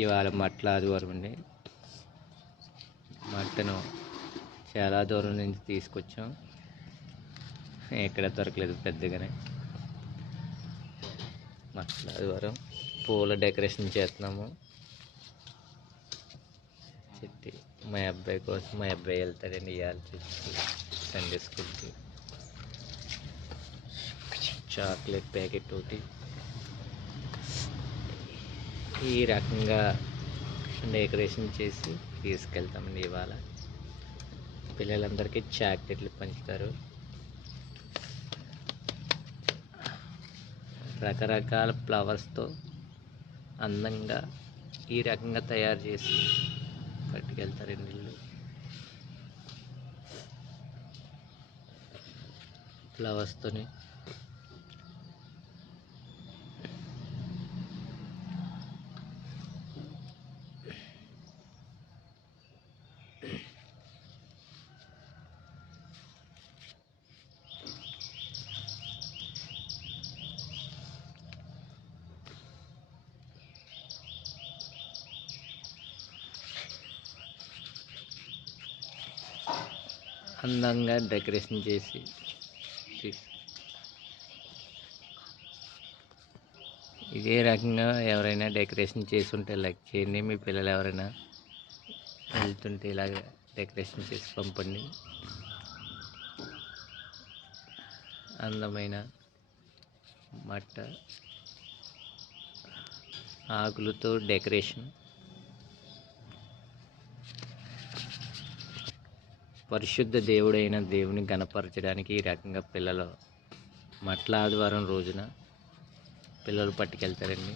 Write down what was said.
ఇవాళ మట్ల ఆదివారం అండి. మటను చాలా దూరం నుంచి తీసుకొచ్చాం, ఎక్కడ దొరకలేదు పెద్దగానే. మట్ల ఆదివారం పూల డెకరేషన్ చేస్తున్నాము. చెట్టి మా అబ్బాయి కోసం, మా అబ్బాయి వెళ్తాడండి ఇవాళ సండే స్కూల్కి. చాక్లెట్ ప్యాకెట్ ఒకటి. ఈ రకంగా డెకరేషన్ చేసి తీసుకెళ్తామండి. ఇవాళ పిల్లలందరికీ చాక్లెట్లు పంచుతారు. రకరకాల ఫ్లవర్స్తో అందంగా ఈ రకంగా తయారు చేసి పట్టుకెళ్తారండి వీళ్ళు. ఫ్లవర్స్తోని అందంగా డెకరేషన్ చేసి ఇదే రకంగా ఎవరైనా డెకరేషన్ చేసి ఉంటే లైక్ చేయండి. మీ పిల్లలు ఎవరైనా వెళ్తుంటే ఇలాగ డెకరేషన్ చేసి పంపండి. అందమైన మట్ట ఆకులతో డెకరేషన్. పరిశుద్ధ దేవుడైన దేవుని గణపరచడానికి ఈ రకంగా పిల్లలు మట్ల ఆదివారం రోజున పిల్లలు పట్టుకెళ్తారండి.